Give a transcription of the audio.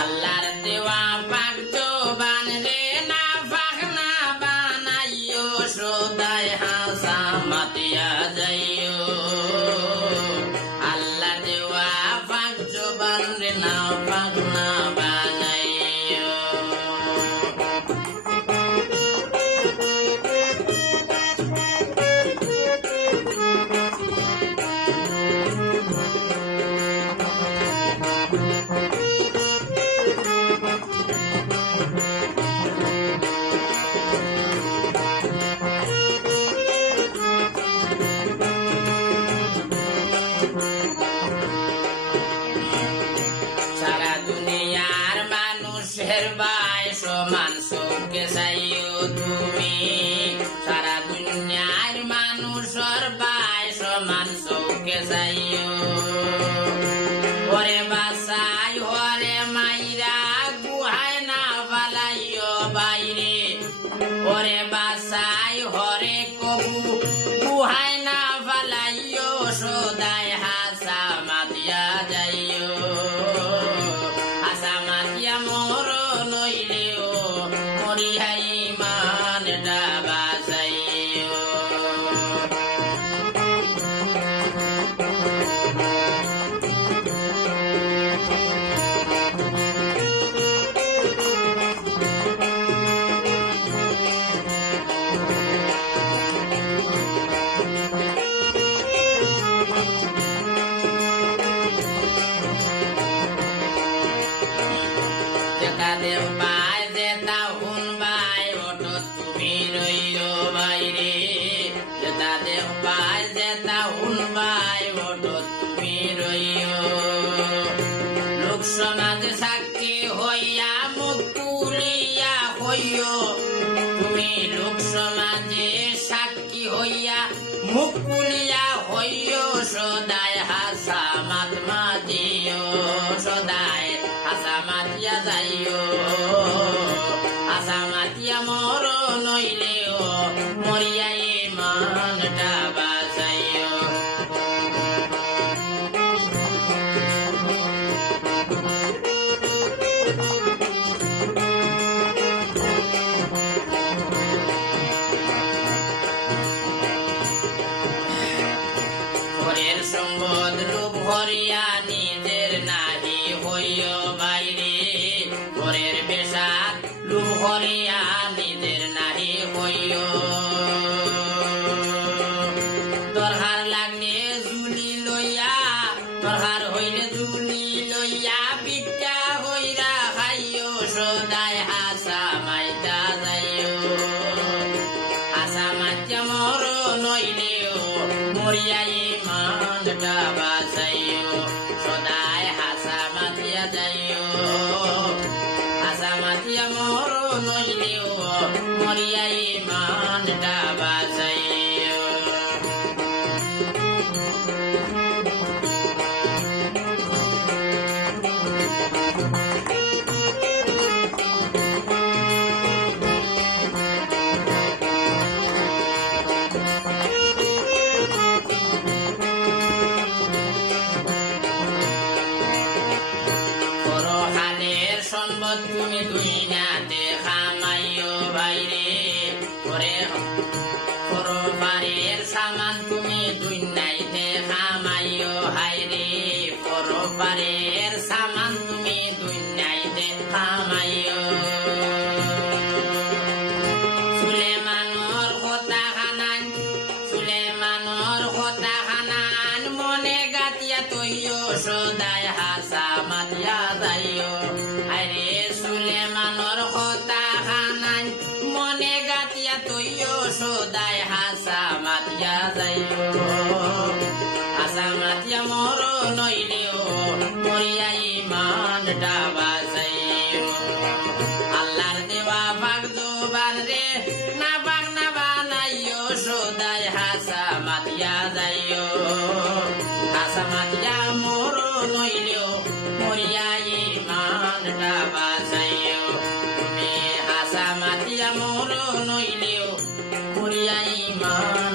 আল্লাহর দেওয়া পাক জবান রে না পাক না বানাইও সদায় হাসা মাতিয়া যাইও। আল্লাহ দেওয়া পাক জবান রে না পাক না বানাইও। সারা দুনিয়ার মানুষের ভাই সমান চোখে চাইও তুমি। সারা দুনিয়ার মানুষের ভাই সমান চোখে চাইও। ওরে বাসাই ওরে মাইরা গুহায় না ফালাইও বাইরে। ওরে বাসাই হরে কবু গুহায় না ফালাইও সদায় হাসা মাতিয়া যাইও। হাসা মাতিয়া মোর নইলেও মরিহাই মান ডাবা যাইও। যেটা দেব পাই যেটা হুন ভাই ওটো তুমি রইও বাইরে। যেটা দেব পাই যেটা হুন ভাই ওটো তুমি রইও। লোক সমাজ সাক্ষী হইয়া মুখ তুলিয়া হইও তুমি। লোক সমাজে সাক্ষী হইয়া মুখ তুলিয়া হইও সদায় হাসা মাতমা দিও। সদায় হাসা মাতিয়া যাইও। হাসা মাতিয়া মর নইলেও মরিয়াই মান ডাবা যাইও। পরের সম্পদ লোভ ভরিয়া নিজের নাহি হইও বাইরে। পরের বেশাদ লোভ ভরিয়া নিজের নাহি হইও। দরকার লাগলে জুলি লইয়া দরকার হইলে জুলি লইয়া পিঠা হইরা খাইও সদায় হাসা মাইতা যাইও। হাসা মাতিয়া মর নইলেও মরিয়াই মান ডাবা যাইও। সদায় হাসা মাতিয়া যাইও। হাসা মাতিয়া মর নইলেও মরিয়াই মান ডাবা যাইও। পরহালের সম্পদ তুমি দুই নাতে খামাইও বাইরে। পরবারের সামান তুমি দুই নাইতে খামাইও হাইরে। পরবারের সামান তুমি দুই নাইতে খামাইও। সুলেমানোর কথা খানান সুলেমানোর কথা খানান মনে গাতিয়া তৈও সদায় হাসা মাতিয়া যাইও। আরে সুলেমানোর কথা খানান মনে গাতিয়া তৈও সদায় হাসা মাতিয়া যাইও। হাসা মাতিয়া মর নইলেও মরিয়াই মান ডাবা যাইও। আল্লাহর দেওয়া পাক জবান রে না পাক না বানাইও সদায় হাসা মাতিয়া যাইও। হাসা মাতিয়া মর নইলেও মরিয়াই মান ডাবা যাইও। তুমি হাসা মাতিয়া মর নইলেও মরিয়াই মান